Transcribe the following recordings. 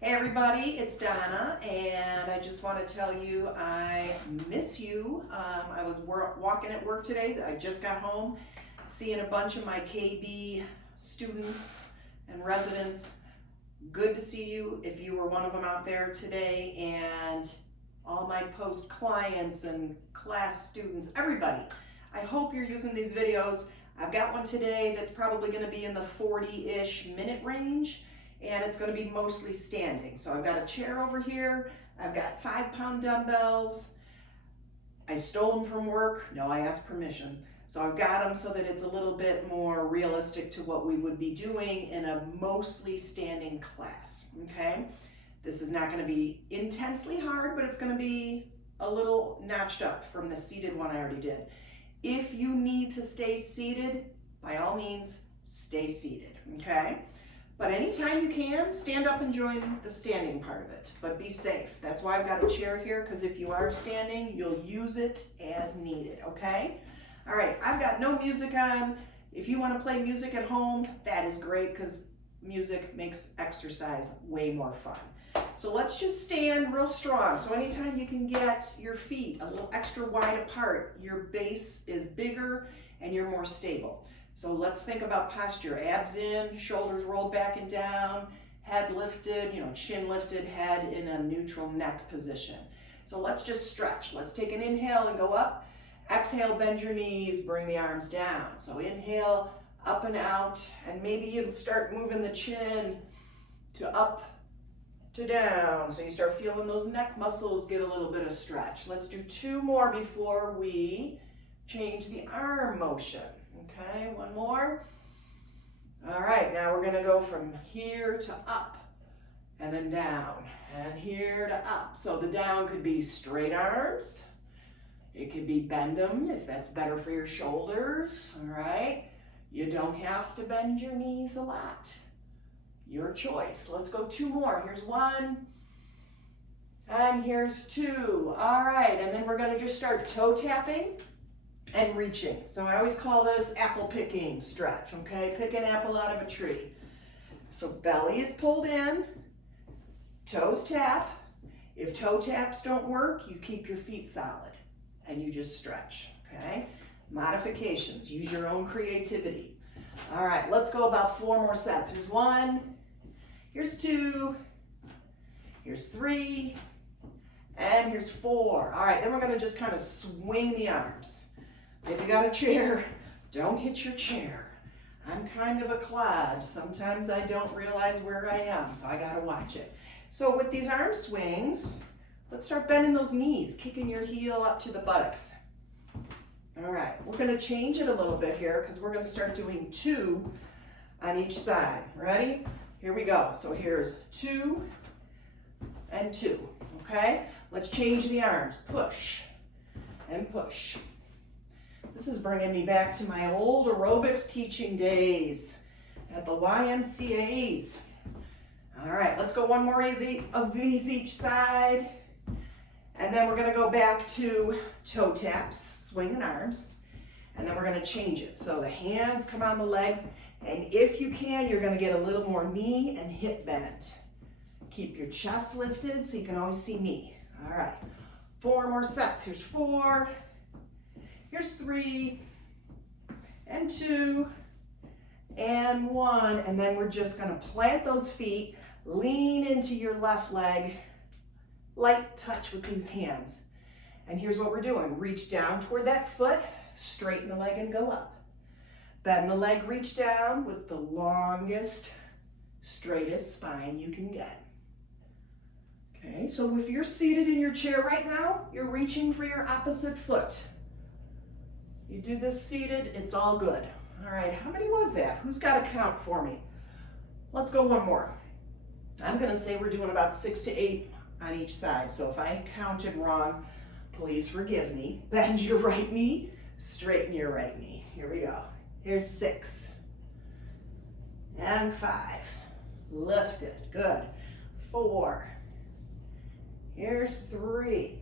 Hey everybody, it's Donna, and I just want to tell you I miss you. I was walking at work today. I just got home, seeing a bunch of my KB students and residents. Good to see you if you were one of them out there today, and all my post clients and class students, everybody. I hope you're using these videos. I've got one today that's probably going to be in the 40-ish minute range, and it's going to be mostly standing. So I've got a chair over here. I've got 5-pound dumbbells. I stole them from work. No, I asked permission. So I've got them so that it's a little bit more realistic to what we would be doing in a mostly standing class, okay? This is not going to be intensely hard, but it's going to be a little notched up from the seated one I already did. If you need to stay seated, by all means, stay seated, okay? But anytime you can, stand up and join the standing part of it, but be safe. That's why I've got a chair here, because if you are standing, you'll use it as needed, okay? All right, I've got no music on. If you want to play music at home, that is great, because music makes exercise way more fun. So let's just stand real strong. So anytime you can get your feet a little extra wide apart, your base is bigger and you're more stable. So let's think about posture. Abs in, shoulders rolled back and down, head lifted, chin lifted, head in a neutral neck position. So let's just stretch. Let's take an inhale and go up. Exhale, bend your knees, bring the arms down. So inhale, up and out, and maybe you start moving the chin to up to down. So you start feeling those neck muscles get a little bit of stretch. Let's do 2 more before we change the arm motion. Okay, 1 more. All right, now we're gonna go from here to up and then down and here to up. So the down could be straight arms. It could be bend them if that's better for your shoulders, all right? You don't have to bend your knees a lot. Your choice. Let's go 2 more. Here's 1 and here's 2. All right, and then we're gonna just start toe tapping and reaching. So I always call this apple picking stretch, okay? Pick an apple out of a tree. So belly is pulled in, toes tap. If toe taps don't work, you keep your feet solid and you just stretch, okay? Modifications, use your own creativity. All right, let's go about 4 more sets. Here's 1, here's 2, here's 3, and here's 4. All right, then we're gonna just kind of swing the arms. If you got a chair, don't hit your chair. I'm kind of a clod. Sometimes I don't realize where I am, so I gotta watch it. So with these arm swings, let's start bending those knees, kicking your heel up to the buttocks. All right, we're gonna change it a little bit here because we're gonna start doing 2 on each side. Ready? Here we go. So here's 2 and 2, okay? Let's change the arms. Push and push. This is bringing me back to my old aerobics teaching days at the YMCAs. All right, let's go 1 more of these each side. And then we're gonna go back to toe taps, swinging arms. And then we're gonna change it. So the hands come on the legs. And if you can, you're gonna get a little more knee and hip bend. Keep your chest lifted so you can always see me. All right, 4 more sets. Here's 4. Here's 3 and 2 and 1, and then we're just gonna plant those feet, lean into your left leg, light touch with these hands. And here's what we're doing. Reach down toward that foot, straighten the leg and go up. Bend the leg, reach down with the longest, straightest spine you can get. Okay, so if you're seated in your chair right now, you're reaching for your opposite foot. You do this seated, it's all good. All right, how many was that? Who's got a count for me? Let's go 1 more. I'm gonna say we're doing about 6 to 8 on each side. So if I counted wrong, please forgive me. Bend your right knee, straighten your right knee. Here we go. Here's 6 and 5. Lift it, good. 4. Here's 3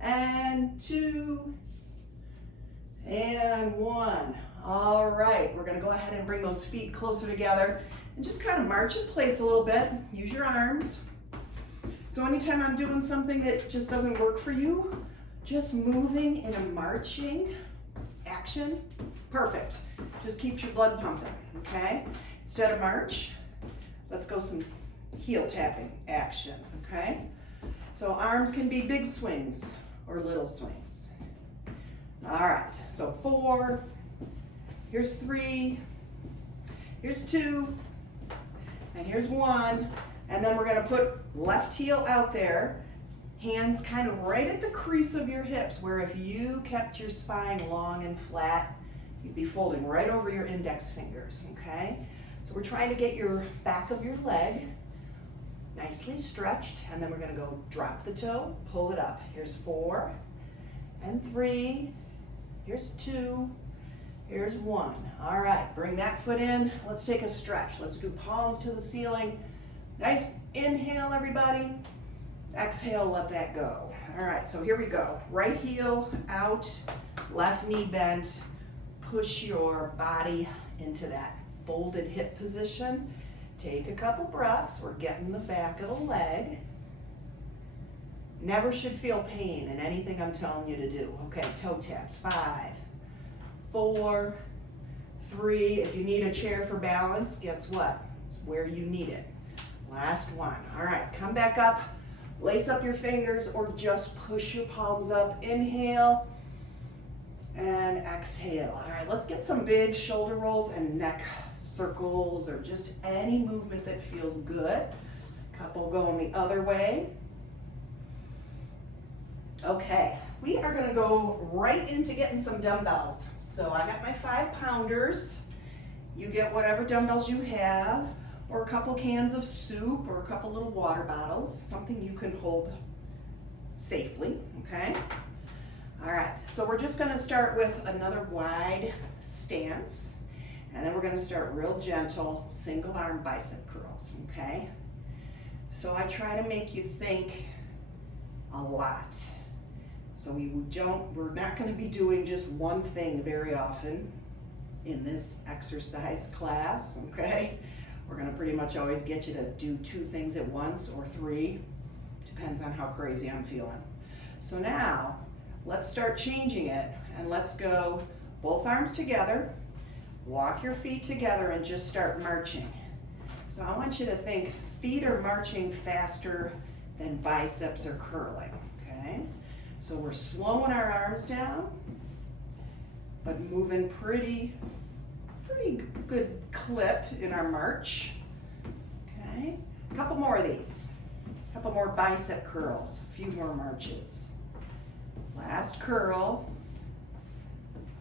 and 2. And 1. All right, we're gonna go ahead and bring those feet closer together. And just kind of march in place a little bit. Use your arms. So anytime I'm doing something that just doesn't work for you, just moving in a marching action, perfect. Just keeps your blood pumping, okay? Instead of march, let's go some heel tapping action, okay? So arms can be big swings or little swings. All right, so 4, here's 3, here's 2, and here's 1, and then we're gonna put left heel out there, hands kind of right at the crease of your hips, where if you kept your spine long and flat, you'd be folding right over your index fingers, okay? So we're trying to get your back of your leg nicely stretched, and then we're gonna go drop the toe, pull it up. Here's 4 and 3, here's 2, here's 1. All right, bring that foot in. Let's take a stretch. Let's do palms to the ceiling. Nice inhale, everybody. Exhale, let that go. All right, so here we go. Right heel out, left knee bent. Push your body into that folded hip position. Take a couple breaths. We're getting the back of the leg. Never should feel pain in anything I'm telling you to do. Okay, toe taps. 5, 4, 3. If you need a chair for balance, guess what? It's where you need it. Last one. All right, come back up. Lace up your fingers or just push your palms up. Inhale and exhale. All right, let's get some big shoulder rolls and neck circles or just any movement that feels good. Couple going the other way. Okay, we are gonna go right into getting some dumbbells. So I got my 5-pounders. You get whatever dumbbells you have, or a couple cans of soup, or a couple little water bottles, something you can hold safely, okay? All right, so we're just gonna start with another wide stance, and then we're gonna start real gentle, single arm bicep curls, okay? So I try to make you think a lot. So we're not gonna be doing just one thing very often in this exercise class, okay? We're gonna pretty much always get you to do 2 things at once or 3, depends on how crazy I'm feeling. So now, let's start changing it, and let's go both arms together, walk your feet together, and just start marching. So I want you to think feet are marching faster than biceps are curling, okay? So we're slowing our arms down, but moving pretty good clip in our march, okay? A couple more of these, a couple more bicep curls, a few more marches. Last curl.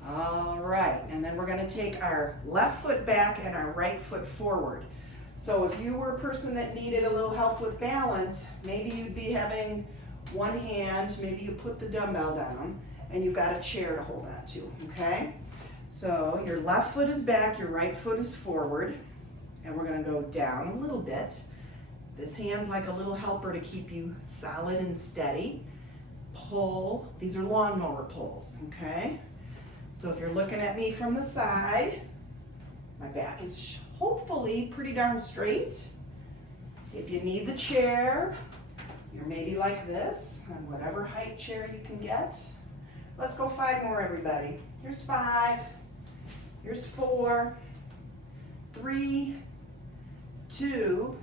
All right, and then we're gonna take our left foot back and our right foot forward. So if you were a person that needed a little help with balance, maybe you'd be having one hand, maybe you put the dumbbell down, and you've got a chair to hold on to, okay? So your left foot is back, your right foot is forward, and we're gonna go down a little bit. This hand's like a little helper to keep you solid and steady. Pull, these are lawnmower pulls, okay? So if you're looking at me from the side, my back is hopefully pretty darn straight. If you need the chair, you're maybe like this, on whatever height chair you can get. Let's go 5 more, everybody. Here's 5, here's 4, 3, 2,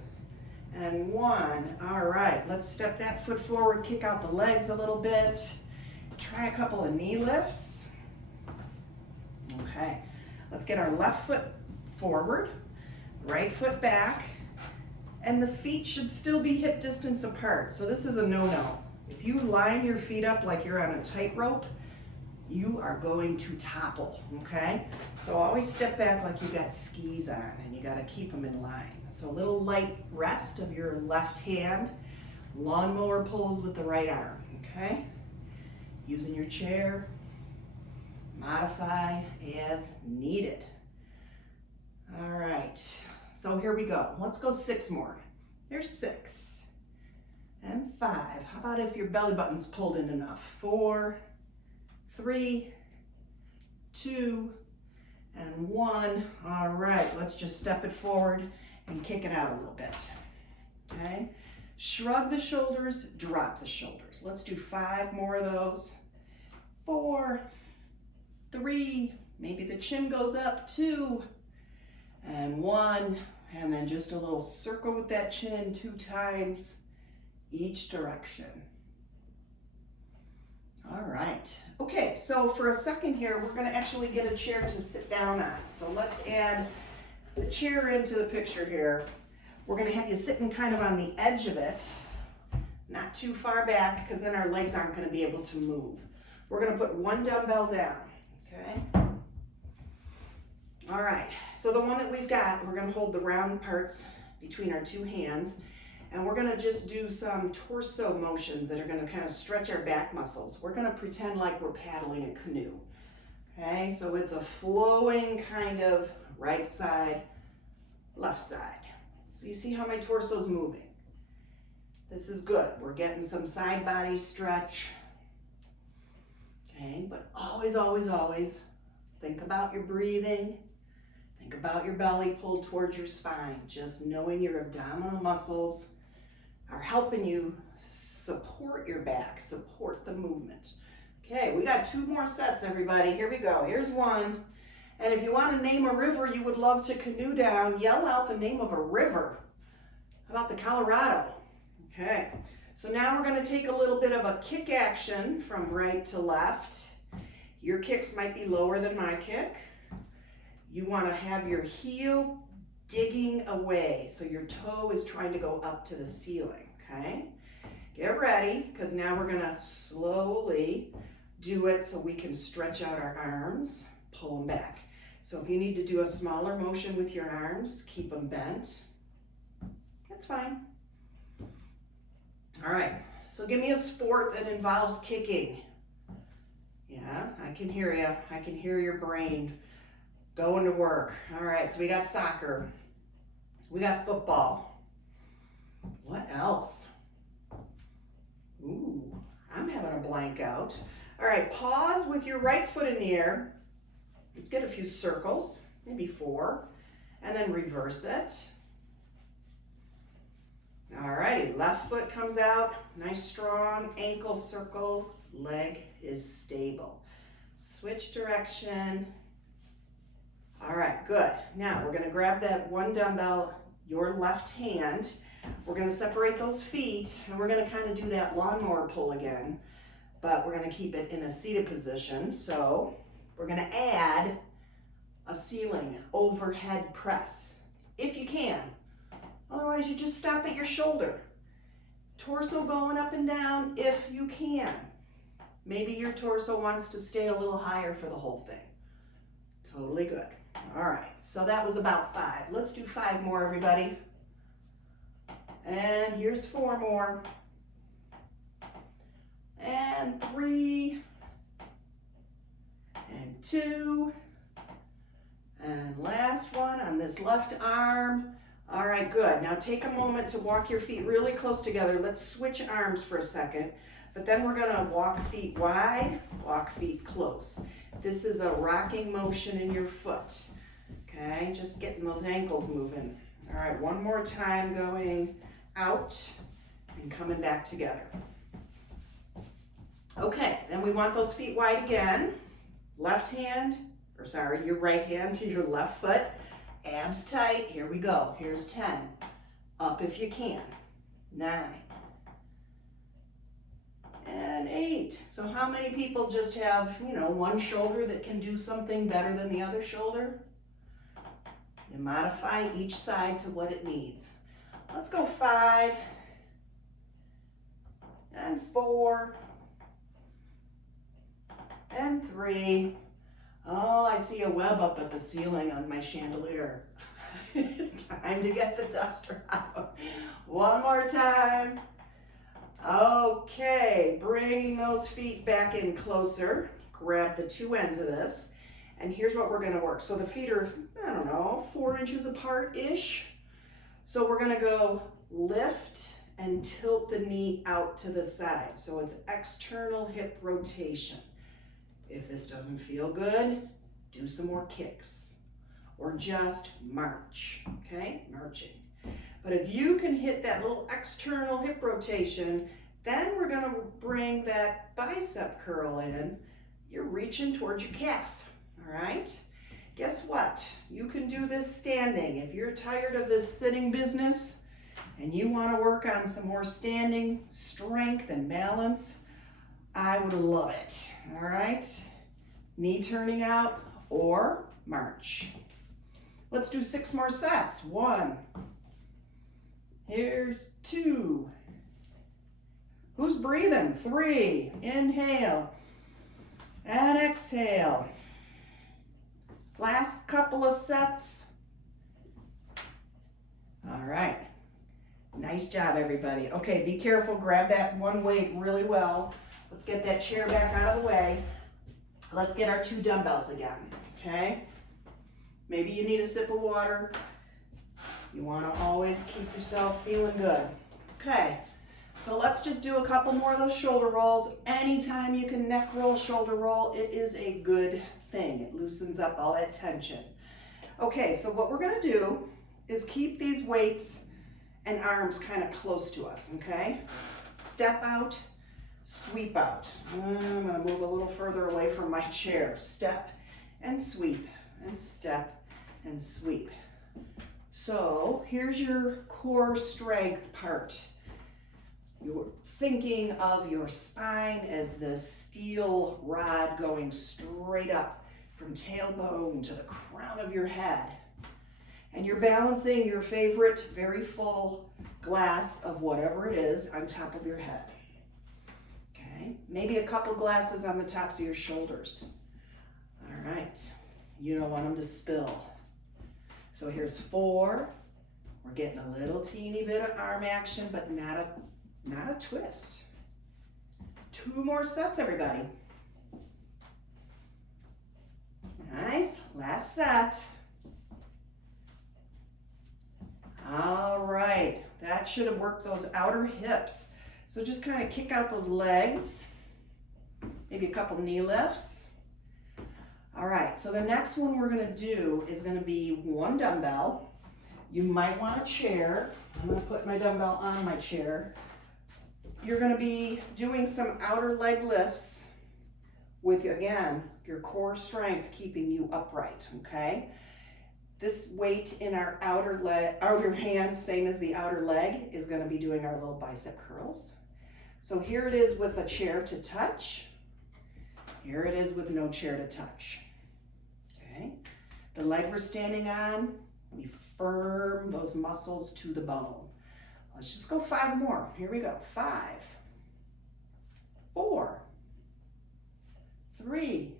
and 1. All right, let's step that foot forward, kick out the legs a little bit. Try a couple of knee lifts. Okay, let's get our left foot forward, right foot back, and the feet should still be hip distance apart. So this is a no-no. If you line your feet up like you're on a tightrope, you are going to topple, okay? So always step back like you got skis on, and you gotta keep them in line. So a little light rest of your left hand, lawnmower pulls with the right arm, okay? Using your chair, modify as needed. All right, so here we go. Let's go 6 more. Here's 6 and 5. How about if your belly button's pulled in enough? 4, 3, 2, and 1. All right, let's just step it forward and kick it out a little bit, okay? Shrug the shoulders, drop the shoulders. Let's do 5 more of those. 4, 3, maybe the chin goes up, 2, and 1, and then just a little circle with that chin 2 times each direction. All right. Okay, so for a second here, we're gonna actually get a chair to sit down on. So let's add the chair into the picture here. We're gonna have you sitting kind of on the edge of it, not too far back, because then our legs aren't gonna be able to move. We're gonna put 1 dumbbell down, okay? All right, so the one that we've got, we're gonna hold the round parts between our 2 hands, and we're gonna just do some torso motions that are gonna kind of stretch our back muscles. We're gonna pretend like we're paddling a canoe, okay? So it's a flowing kind of right side, left side. So you see how my torso's moving. This is good. We're getting some side body stretch, okay? But always, always, always think about your breathing. Think about your belly pulled towards your spine. Just knowing your abdominal muscles are helping you support your back, support the movement. Okay, we got 2 more sets, everybody. Here we go. Here's 1. And if you want to name a river you would love to canoe down, yell out the name of a river. How about the Colorado? Okay, so now we're going to take a little bit of a kick action from right to left. Your kicks might be lower than my kick. You want to have your heel digging away, so your toe is trying to go up to the ceiling, okay? Get ready, because now we're gonna slowly do it so we can stretch out our arms, pull them back. So if you need to do a smaller motion with your arms, keep them bent. That's fine. All right, so give me a sport that involves kicking. Yeah, I can hear you. I can hear your brain going to work. All right, so we got soccer. We got football. What else? Ooh, I'm having a blank out. All right, pause with your right foot in the air. Let's get a few circles, maybe 4, and then reverse it. All righty, left foot comes out, nice strong ankle circles, leg is stable. Switch direction. All right, good. Now we're gonna grab that 1 dumbbell, your left hand. We're gonna separate those feet, and we're gonna kind of do that lawnmower pull again, but we're gonna keep it in a seated position. So we're gonna add a ceiling overhead press, if you can. Otherwise, you just stop at your shoulder. Torso going up and down if you can. Maybe your torso wants to stay a little higher for the whole thing. Totally good. All right, so that was about 5. Let's do 5 more, everybody. And here's 4 more. And 3. And 2. And last one on this left arm. All right, good. Now take a moment to walk your feet really close together. Let's switch arms for a second, but then we're gonna walk feet wide, walk feet close. This is a rocking motion in your foot, okay? Just getting those ankles moving. All right, one more time, going out and coming back together. Okay, then we want those feet wide again. Left hand, or sorry, your right hand to your left foot. Abs tight, here we go. Here's 10. Up if you can. 9. And 8. So how many people just have, one shoulder that can do something better than the other shoulder? You modify each side to what it needs. Let's go 5. And 4. And 3. Oh, I see a web up at the ceiling on my chandelier. Time to get the duster out. One more time. Okay, bring those feet back in closer. Grab the 2 ends of this. And here's what we're gonna work. So the feet are, 4 inches apart-ish. So we're gonna go lift and tilt the knee out to the side. So it's external hip rotation. If this doesn't feel good, do some more kicks or just march, okay? Marching. But if you can hit that little external hip rotation, then we're gonna bring that bicep curl in. You're reaching towards your calf, all right? Guess what? You can do this standing. If you're tired of this sitting business and you wanna work on some more standing strength and balance, I would love it, all right? Knee turning out or march. Let's do 6 more sets. 1. Here's 2. Who's breathing? 3. Inhale and exhale. Last couple of sets. All right. Nice job, everybody. Okay, be careful. Grab that one weight really well. Let's get that chair back out of the way. Let's get our 2 dumbbells again, okay? Maybe you need a sip of water. You want to always keep yourself feeling good. Okay, so let's just do a couple more of those shoulder rolls. Anytime you can neck roll, shoulder roll, it is a good thing. It loosens up all that tension. Okay, so what we're going to do is keep these weights and arms kind of close to us, okay? Step out, sweep out. I'm going to move a little further away from my chair. Step and sweep and step and sweep. So here's your core strength part. You're thinking of your spine as the steel rod going straight up from tailbone to the crown of your head. And you're balancing your favorite very full glass of whatever it is on top of your head. Okay, maybe a couple glasses on the tops of your shoulders. All right, you don't want them to spill. So here's 4. We're getting a little teeny bit of arm action, but not a twist. 2 more sets, everybody. Nice, last set. All right, that should have worked those outer hips. So just kind of kick out those legs, maybe a couple knee lifts. All right, so the next one we're gonna do is gonna be 1 dumbbell. You might want a chair. I'm gonna put my dumbbell on my chair. You're gonna be doing some outer leg lifts with, again, your core strength keeping you upright, okay? This weight in our outer hand, same as the outer leg, is gonna be doing our little bicep curls. So here it is with a chair to touch. Here it is with no chair to touch, okay? The leg we're standing on, we firm those muscles to the bone. Let's just go 5 more. Here we go. 5, 4, 3,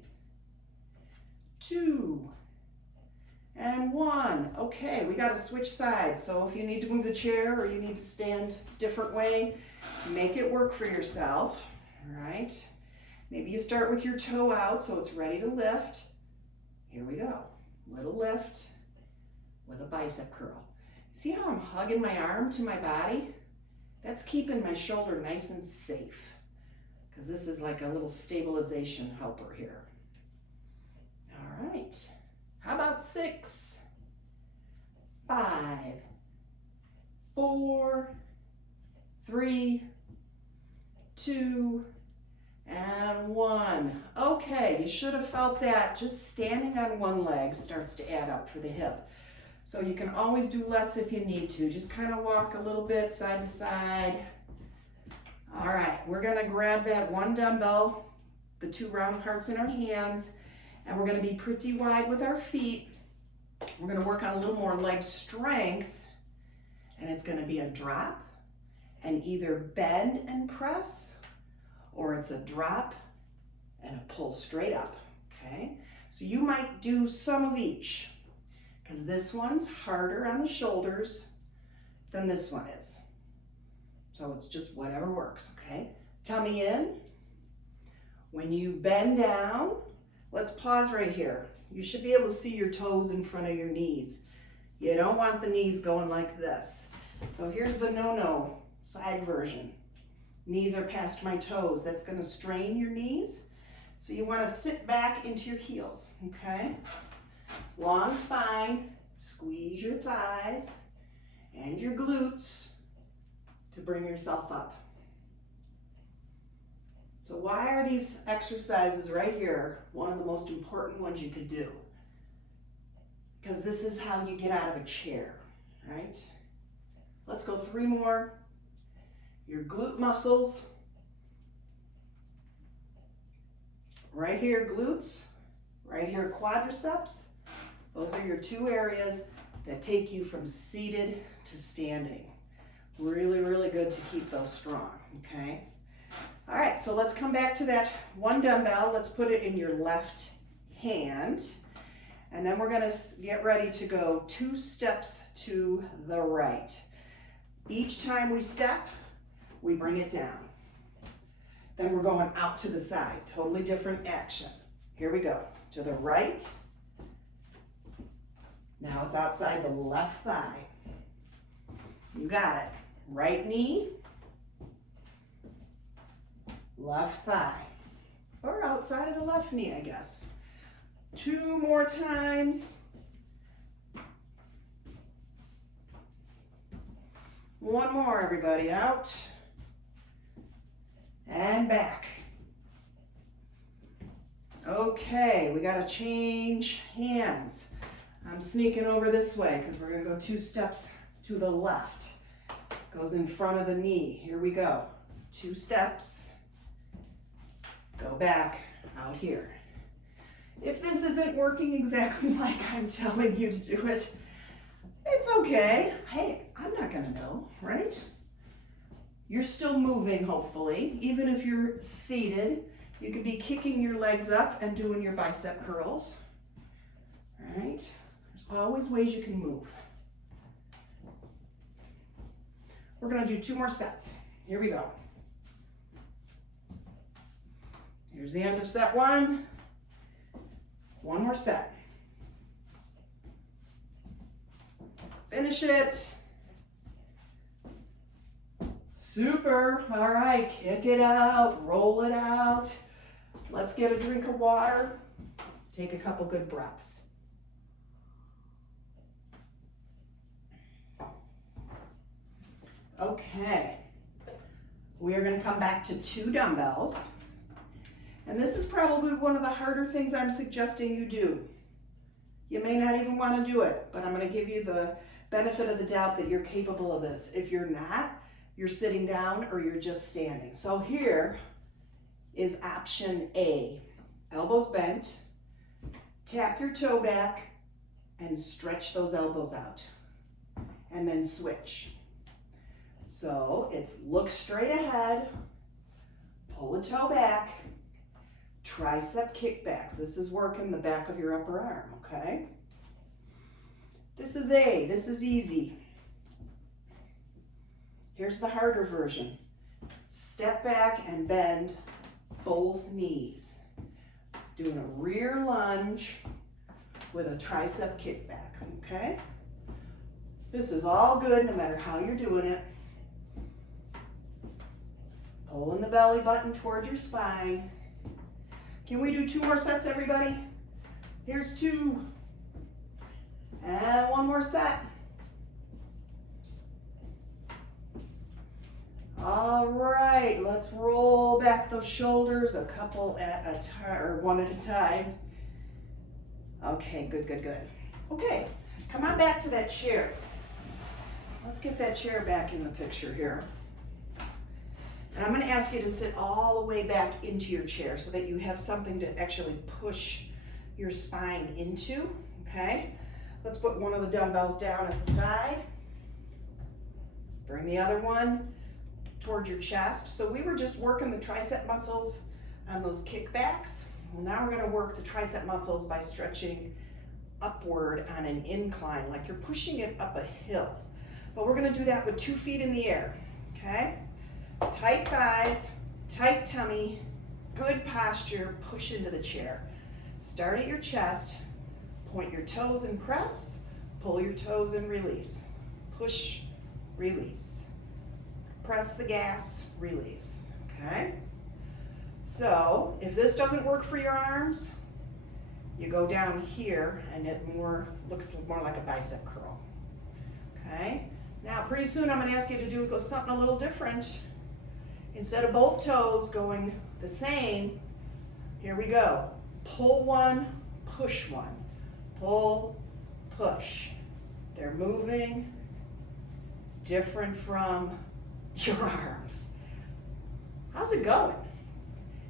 2, and 1. Okay, we got to switch sides. So if you need to move the chair or you need to stand a different way, make it work for yourself, all right? Maybe you start with your toe out so it's ready to lift. Here we go. Little lift with a bicep curl. See how I'm hugging my arm to my body? That's keeping my shoulder nice and safe, because this is like a little stabilization helper here. All right. How about 6, 5, 4, 3, 2, and 1. Okay, you should have felt that. Just standing on one leg starts to add up for the hip. So you can always do less if you need to. Just kind of walk a little bit side to side. All right, we're gonna grab that 1 dumbbell, the 2 round parts in our hands, and we're gonna be pretty wide with our feet. We're gonna work on a little more leg strength, and it's gonna be a drop and either bend and press, or it's a drop and a pull straight up, okay? So you might do some of each, because this one's harder on the shoulders than this one is. So it's just whatever works, okay? Tummy in. When you bend down, let's pause right here. You should be able to see your toes in front of your knees. You don't want the knees going like this. So here's the no-no side version. Knees are past my toes. That's gonna strain your knees. So you wanna sit back into your heels, okay? Long spine, squeeze your thighs, and your glutes to bring yourself up. So why are these exercises right here one of the most important ones you could do? Because this is how you get out of a chair, right? Let's go 3 more. Your glute muscles. Right here, glutes. Right here, quadriceps. Those are your 2 areas that take you from seated to standing. Really, really good to keep those strong, okay? All right, so let's come back to that 1 dumbbell. Let's put it in your left hand. And then we're gonna get ready to go 2 steps to the right. Each time we step, we bring it down. Then we're going out to the side, totally different action. Here we go, to the right. Now it's outside the left thigh. You got it. Right knee, left thigh. Or outside of the left knee, I guess. 2 more times. 1 more, everybody, out. And back. Okay, we gotta change hands. I'm sneaking over this way because we're gonna go 2 steps to the left. Goes in front of the knee. Here we go. 2 steps. Go back out here. If this isn't working exactly like I'm telling you to do it, it's okay. Hey, I'm not gonna know, right? You're still moving, hopefully. Even if you're seated, you could be kicking your legs up and doing your bicep curls. All right? There's always ways you can move. We're gonna do 2 more sets. Here we go. Here's the end of set 1. 1 more set. Finish it. Super. All right, kick it out, roll it out. Let's get a drink of water. Take a couple good breaths. Okay. We are going to come back to 2 dumbbells. And this is probably one of the harder things I'm suggesting you do. You may not even want to do it, but I'm going to give you the benefit of the doubt that you're capable of this. If you're not, you're sitting down or you're just standing. So here is option A. Elbows bent, tap your toe back, and stretch those elbows out. And then switch. So it's look straight ahead, pull the toe back, tricep kickbacks. This is working the back of your upper arm, okay? This is A, this is easy. Here's the harder version. Step back and bend both knees. Doing a rear lunge with a tricep kickback, okay? This is all good no matter how you're doing it. Pulling the belly button toward your spine. Can we do 2 more sets, everybody? Here's 2. And 1 more set. All right, let's roll back those shoulders a couple at a time, or 1 at a time. Okay, good, good, good. Okay, come on back to that chair. Let's get that chair back in the picture here. And I'm going to ask you to sit all the way back into your chair so that you have something to actually push your spine into, okay? Let's put one of the dumbbells down at the side. Bring the other one toward your chest. So we were just working the tricep muscles on those kickbacks. Well, now we're going to work the tricep muscles by stretching upward on an incline, like you're pushing it up a hill. But we're going to do that with 2 feet in the air, okay? Tight thighs, tight tummy, good posture, push into the chair. Start at your chest, point your toes and press, pull your toes and release. Push, release. Press the gas, release, okay? So if this doesn't work for your arms, you go down here and it looks more like a bicep curl, okay? Now, pretty soon I'm gonna ask you to do something a little different. Instead of both toes going the same, here we go. Pull one, push one. Pull, push. They're moving different from your arms. How's it going?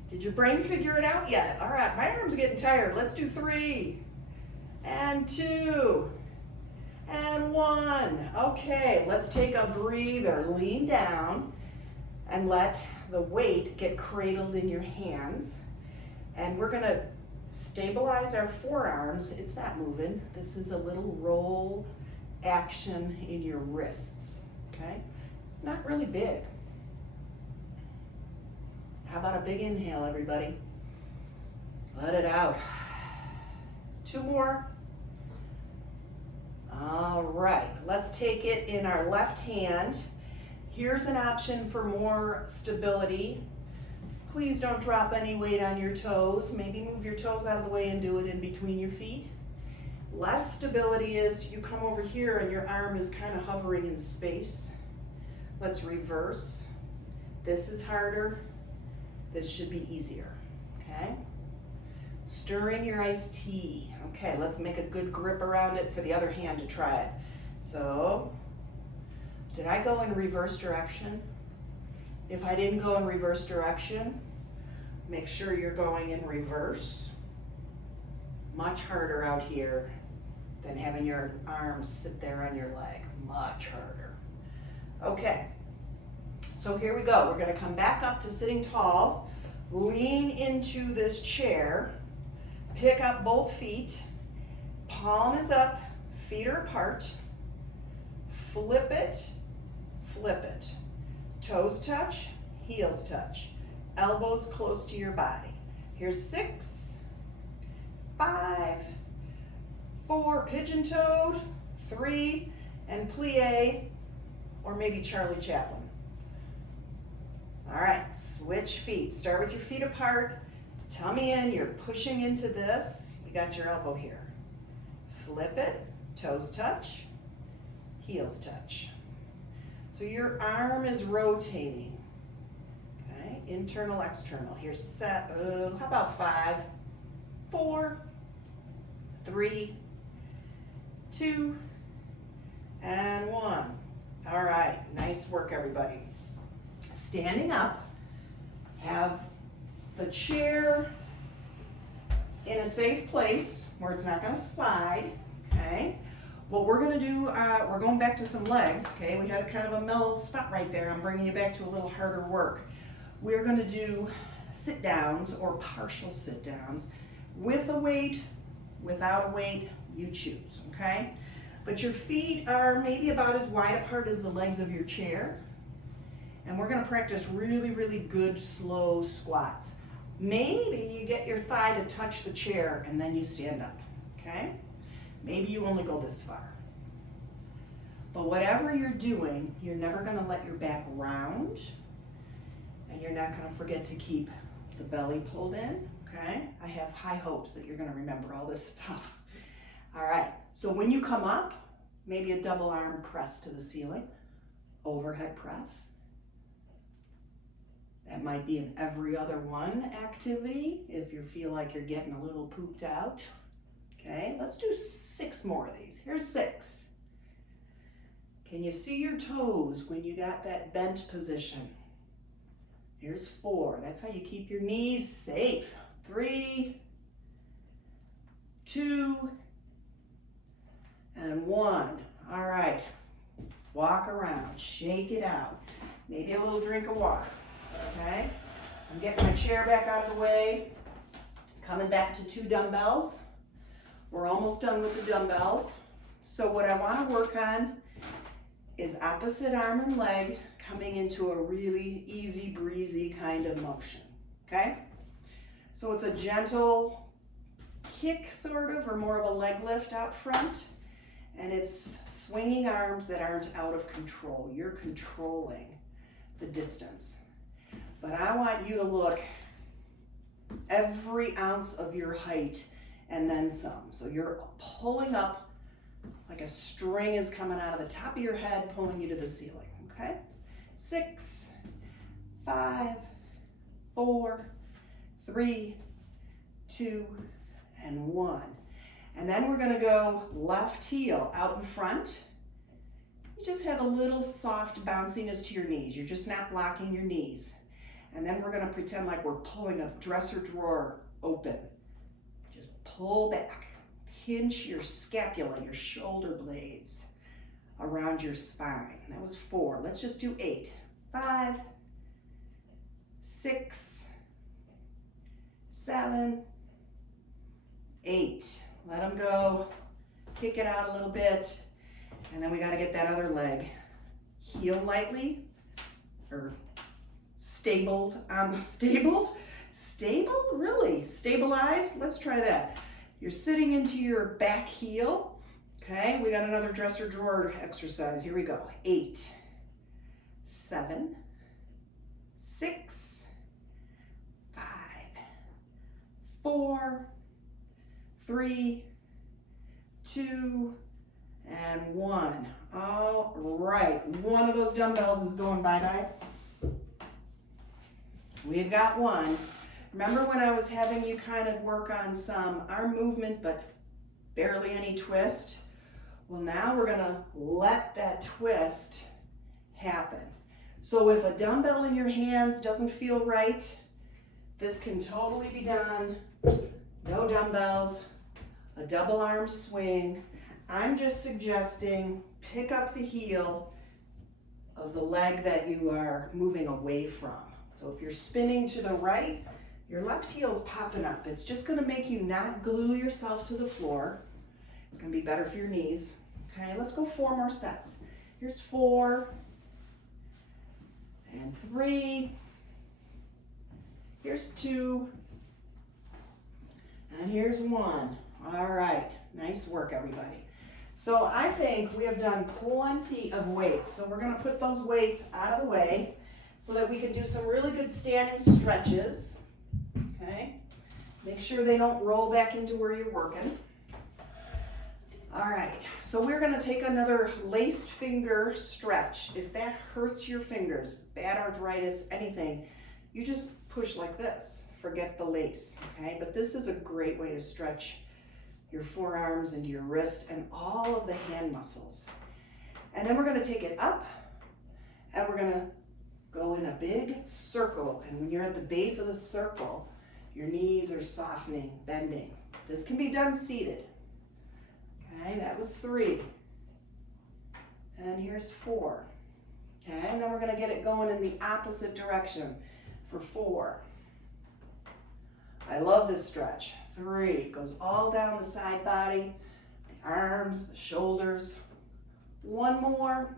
Did your brain figure it out yet? All right, my arm's getting tired. Let's do 3 and 2 and 1. Okay, let's take a breather. Lean down and let the weight get cradled in your hands. And we're gonna stabilize our forearms. It's not moving. This is a little roll action in your wrists, okay? It's not really big. How about a big inhale, everybody? Let it out. 2 more. All right, let's take it in our left hand. Here's an option for more stability. Please don't drop any weight on your toes. Maybe move your toes out of the way and do it in between your feet. Less stability is you come over here and your arm is kind of hovering in space. Let's reverse. This is harder. This should be easier, okay? Stirring your iced tea. Okay, let's make a good grip around it for the other hand to try it. So, did I go in reverse direction? If I didn't go in reverse direction, make sure you're going in reverse. Much harder out here than having your arms sit there on your leg. Much harder. Okay, so here we go. We're gonna come back up to sitting tall, lean into this chair, pick up both feet, palm is up, feet are apart, flip it, toes touch, heels touch, elbows close to your body. Here's 6, 5, 4, pigeon-toed, 3, and plie, or maybe Charlie Chaplin. All right, switch feet. Start with your feet apart, tummy in, you're pushing into this. You got your elbow here. Flip it, toes touch, heels touch. So your arm is rotating, okay? Internal, external. Here's set, how about 5, 4, 3, 2, and 1. All right, nice work, everybody. Standing up, have the chair in a safe place where it's not gonna slide, okay? What we're gonna do, we're going back to some legs, okay? We had kind of a mellow spot right there. I'm bringing you back to a little harder work. We're gonna do sit downs or partial sit downs with a weight, without a weight, you choose, okay? But your feet are maybe about as wide apart as the legs of your chair. And we're gonna practice really, really good slow squats. Maybe you get your thigh to touch the chair and then you stand up, okay? Maybe you only go this far. But whatever you're doing, you're never gonna let your back round, and you're not gonna forget to keep the belly pulled in, okay? I have high hopes that you're gonna remember all this stuff. All right, so when you come up, maybe a double arm press to the ceiling, overhead press. That might be an every other one activity if you feel like you're getting a little pooped out. Okay, let's do 6 more of these. Here's 6. Can you see your toes when you got that bent position? Here's 4. That's how you keep your knees safe. 3, 2, and 1. All right, walk around, shake it out. Maybe a little drink of water, okay? I'm getting my chair back out of the way. Coming back to 2 dumbbells. We're almost done with the dumbbells. So what I want to work on is opposite arm and leg coming into a really easy breezy kind of motion, okay? So it's a gentle kick sort of, or more of a leg lift out front, and it's swinging arms that aren't out of control. You're controlling the distance. But I want you to look every ounce of your height and then some. So you're pulling up like a string is coming out of the top of your head, pulling you to the ceiling, okay? 6, 5, 4, 3, 2, and 1. And then we're gonna go left heel out in front. You just have a little soft bounciness to your knees. You're just not locking your knees. And then we're gonna pretend like we're pulling a dresser drawer open. Just pull back. Pinch your scapula, your shoulder blades around your spine. That was 4. Let's just do 8. 5, 6, 7, 8. Let them go. Kick it out a little bit. And then we got to get that other leg. Heel lightly, or stabled on the stabled. Stable? Really? Stabilized? Let's try that. You're sitting into your back heel. Okay, we got another dresser drawer exercise. Here we go. 8, 7, 6, 5, 4, 3, 2, and 1. All right, one of those dumbbells is going bye-bye. We've got one. Remember when I was having you kind of work on some arm movement, but barely any twist? Well, now we're gonna let that twist happen. So if a dumbbell in your hands doesn't feel right, this can totally be done. No dumbbells, a double arm swing. I'm just suggesting pick up the heel of the leg that you are moving away from. So if you're spinning to the right, your left heel is popping up. It's just gonna make you not glue yourself to the floor. It's gonna be better for your knees. Okay, let's go 4 more sets. Here's 4, and 3. Here's 2, and here's 1. All right, nice work, everybody. So I think we have done plenty of weights. So we're gonna put those weights out of the way so that we can do some really good standing stretches. Okay, make sure they don't roll back into where you're working. All right, so we're gonna take another laced finger stretch. If that hurts your fingers, bad arthritis, anything, you just push like this. Forget the lace, okay? But this is a great way to stretch your forearms into your wrist and all of the hand muscles. And then we're gonna take it up and we're gonna go in a big circle. And when you're at the base of the circle, your knees are softening, bending. This can be done seated. Okay, that was 3. And here's 4. Okay, and then we're gonna get it going in the opposite direction for 4. I love this stretch. 3, goes all down the side body, the arms, the shoulders. 1 more.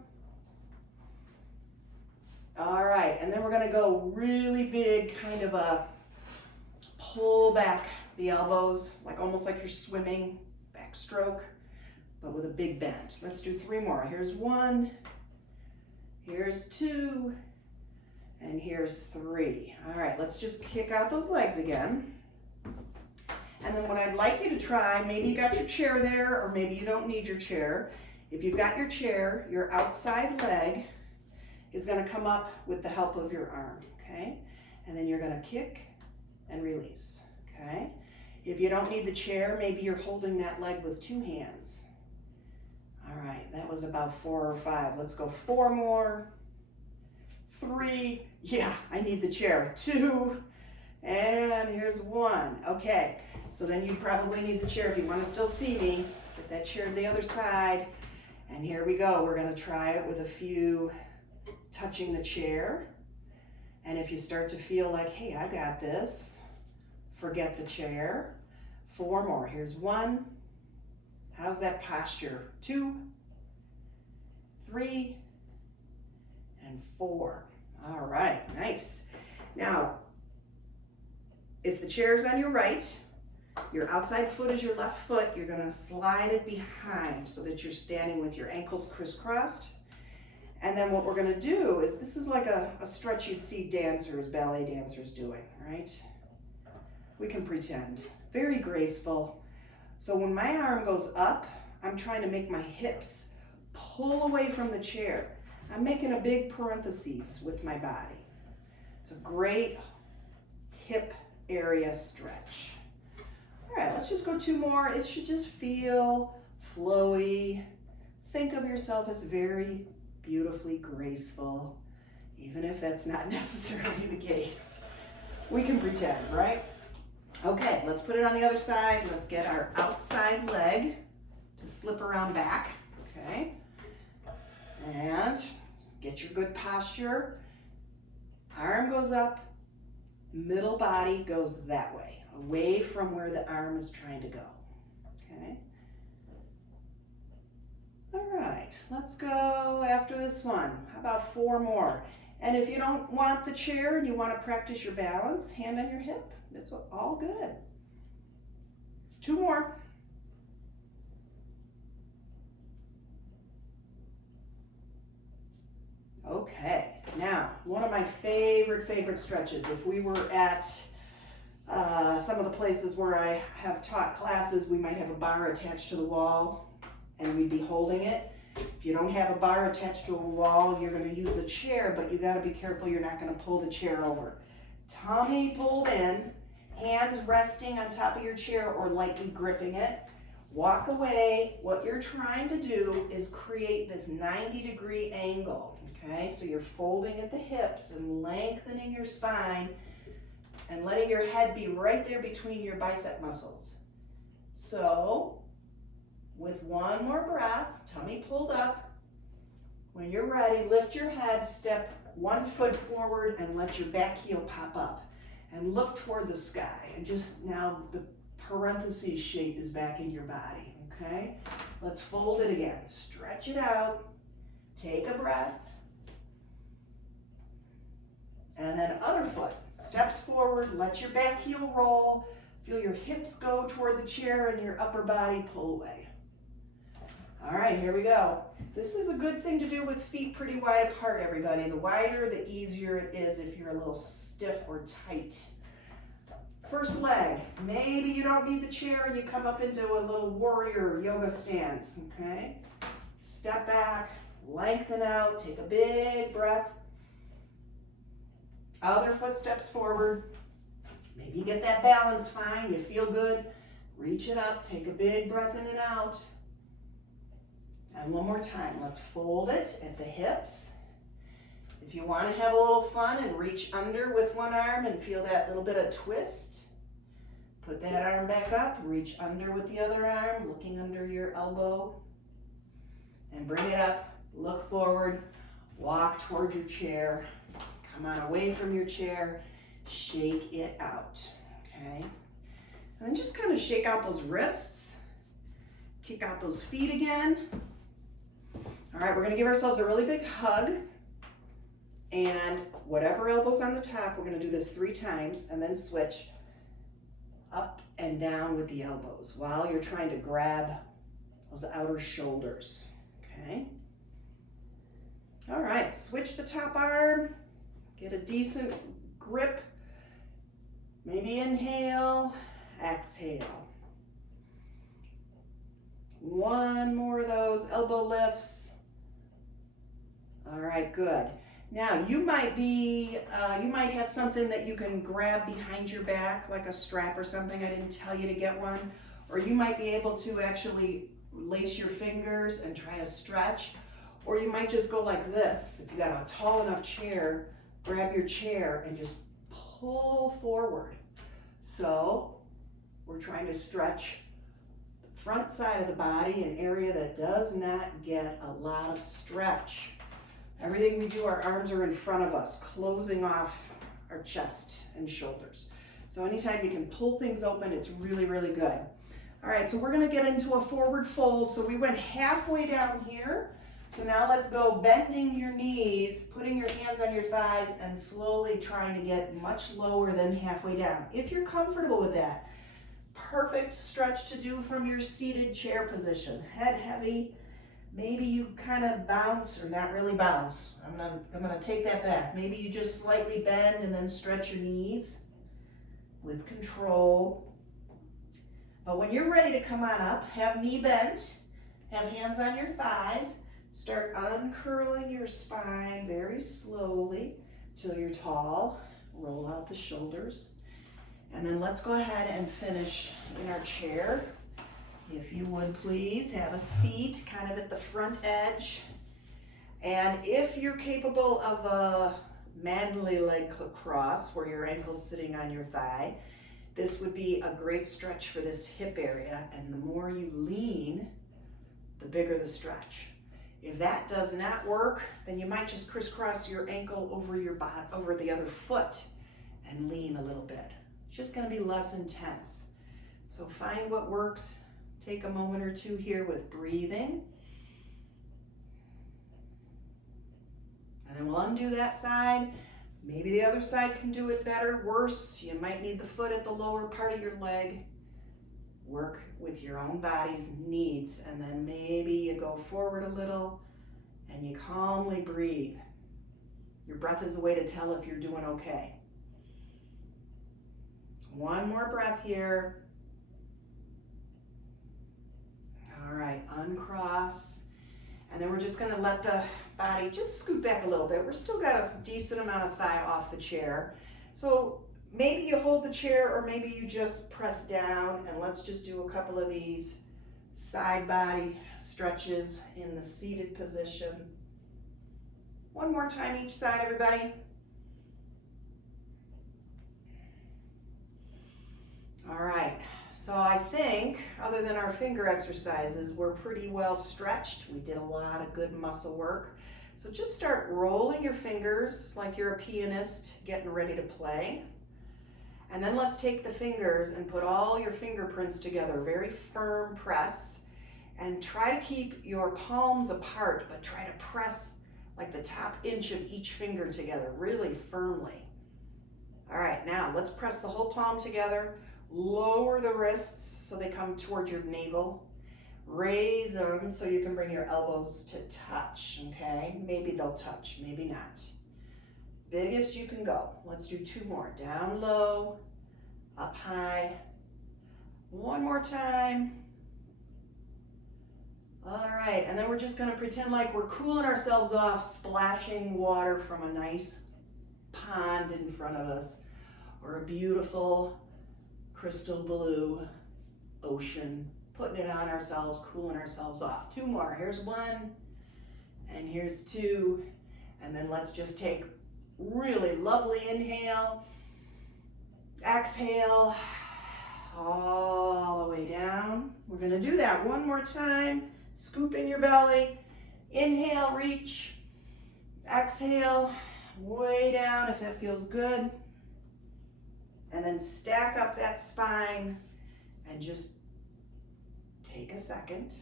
All right, and then we're gonna go really big, kind of a pull back the elbows, like almost like you're swimming, backstroke, but with a big bend. Let's do 3 more. Here's 1, here's 2, and here's 3. All right, let's just kick out those legs again. And then what I'd like you to try, maybe you got your chair there, or maybe you don't need your chair. If you've got your chair, your outside leg is gonna come up with the help of your arm, okay? And then you're gonna kick and release, okay? If you don't need the chair, maybe you're holding that leg with 2 hands. All right, that was about 4 or 5. Let's go 4 more. 3, yeah, I need the chair. 2, and here's 1. Okay, so then you probably need the chair if you want to still see me. Get that chair to the other side. And here we go. We're going to try it with a few touching the chair. And if you start to feel like, hey, I got this, forget the chair. 4 more. Here's 1. How's that posture? 2, 3, and 4. All right, nice. Now, if the chair is on your right, your outside foot is your left foot, you're gonna slide it behind so that you're standing with your ankles crisscrossed. And then what we're gonna do is, this is like a stretch you'd see dancers, ballet dancers doing, right? We can pretend. Very graceful. So when my arm goes up, I'm trying to make my hips pull away from the chair. I'm making a big parentheses with my body. It's a great hip area stretch. All right, let's just go 2 more. It should just feel flowy. Think of yourself as very beautifully graceful, even if that's not necessarily the case. We can pretend, right? Okay, let's put it on the other side. Let's get our outside leg to slip around back, okay? And get your good posture. Arm goes up, middle body goes that way, away from where the arm is trying to go, okay? All right, let's go after this one. How about 4 more? And if you don't want the chair and you want to practice your balance, hand on your hip, it's all good. 2 more. Okay, now one of my favorite stretches. If we were at some of the places where I have taught classes, we might have a bar attached to the wall and we'd be holding it. If you don't have a bar attached to a wall, you're going to use the chair, but you got to be careful you're not going to pull the chair over. Tummy pulled in, hands resting on top of your chair or lightly gripping it. Walk away. What you're trying to do is create this 90-degree angle, okay? So you're folding at the hips and lengthening your spine and letting your head be right there between your bicep muscles. So with 1 more breath, tummy pulled up. When you're ready, lift your head, step 1 foot forward and let your back heel pop up. And look toward the sky. And just now the parentheses shape is back in your body, okay? Let's fold it again. Stretch it out. Take a breath. And then other foot. Steps forward, let your back heel roll. Feel your hips go toward the chair and your upper body pull away. All right, here we go. This is a good thing to do with feet pretty wide apart, everybody. The wider, the easier it is if you're a little stiff or tight. First leg, maybe you don't need the chair and you come up into a little warrior yoga stance, okay? Step back, lengthen out, take a big breath. Other foot steps forward. Maybe you get that balance fine, you feel good. Reach it up, take a big breath in and out. And one more time, let's fold it at the hips. If you want to have a little fun and reach under with one arm and feel that little bit of twist, put that arm back up, reach under with the other arm, looking under your elbow, and bring it up, look forward, walk toward your chair, come on away from your chair, shake it out, okay? And then just kind of shake out those wrists, kick out those feet again. All right, we're gonna give ourselves a really big hug, and whatever elbow's on the top, we're gonna do this 3 times and then switch up and down with the elbows while you're trying to grab those outer shoulders, okay? All right, switch the top arm, get a decent grip, maybe inhale, exhale. 1 more of those elbow lifts. All right, good. Now you might have something that you can grab behind your back, like a strap or something. I didn't tell you to get one. Or you might be able to actually lace your fingers and try to stretch. Or you might just go like this. If you got a tall enough chair, grab your chair and just pull forward. So we're trying to stretch the front side of the body, an area that does not get a lot of stretch. Everything we do, our arms are in front of us, closing off our chest and shoulders. So anytime you can pull things open, it's really, really good. All right, so we're gonna get into a forward fold. So we went halfway down here. So now let's go bending your knees, putting your hands on your thighs, and slowly trying to get much lower than halfway down. If you're comfortable with that, perfect stretch to do from your seated chair position. Head heavy. Maybe you kind of bounce, or not really bounce. I'm gonna take that back. Maybe you just slightly bend and then stretch your knees with control. But when you're ready to come on up, have knee bent, Have hands on your thighs. Start uncurling your spine very slowly till you're tall. Roll out the shoulders. And then let's go ahead and finish in our chair. If you would please, have a seat kind of at the front edge. And if you're capable of a manly leg cross where your ankle's sitting on your thigh, this would be a great stretch for this hip area. And the more you lean, the bigger the stretch. If that does not work, then you might just crisscross your ankle over your body, over the other foot and lean a little bit. It's just going to be less intense. So find what works. Take a moment or two here with breathing. And then we'll undo that side. Maybe the other side can do it better, worse. You might need the foot at the lower part of your leg. Work with your own body's needs. And then maybe you go forward a little and you calmly breathe. Your breath is a way to tell if you're doing okay. One more breath here. All right, uncross. And then we're just gonna let the body just scoot back a little bit. We're still got a decent amount of thigh off the chair. So maybe you hold the chair or maybe you just press down, and let's just do a couple of these side body stretches in the seated position. One more time each side, everybody. All right, so I think other than our finger exercises, we're pretty well stretched. We did a lot of good muscle work. So just start rolling your fingers like you're a pianist getting ready to play. And then let's take the fingers and put all your fingerprints together, very firm press, and try to keep your palms apart, but try to press like the top inch of each finger together really firmly. All right, now let's press the whole palm together. Lower the wrists so they come toward your navel. Raise them so you can bring your elbows to touch, okay? Maybe they'll touch, maybe not. Biggest you can go. Let's do two more. Down low, up high. One more time. All right, and then we're just gonna pretend like we're cooling ourselves off, splashing water from a nice pond in front of us, or a beautiful crystal blue ocean, putting it on ourselves, cooling ourselves off. Two more. Here's one, and here's two. And then let's just take really lovely inhale, exhale, all the way down. We're gonna do that one more time. Scoop in your belly, inhale, reach, exhale, way down if that feels good. And then stack up that spine and just take a second.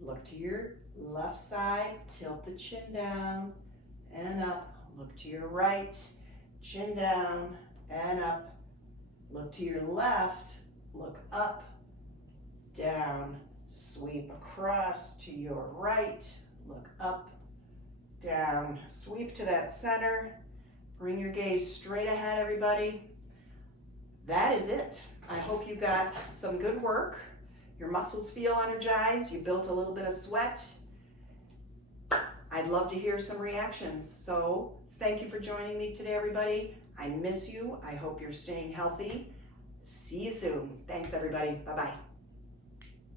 Look to your left side, tilt the chin down and up. Look to your right, chin down and up. Look to your left, look up, down. Sweep across to your right, look up, down. Sweep to that center. Bring your gaze straight ahead, everybody. That is it. I hope you got some good work. Your muscles feel energized. You built a little bit of sweat. I'd love to hear some reactions. So thank you for joining me today, everybody. I miss you. I hope you're staying healthy. See you soon. Thanks, everybody. Bye-bye.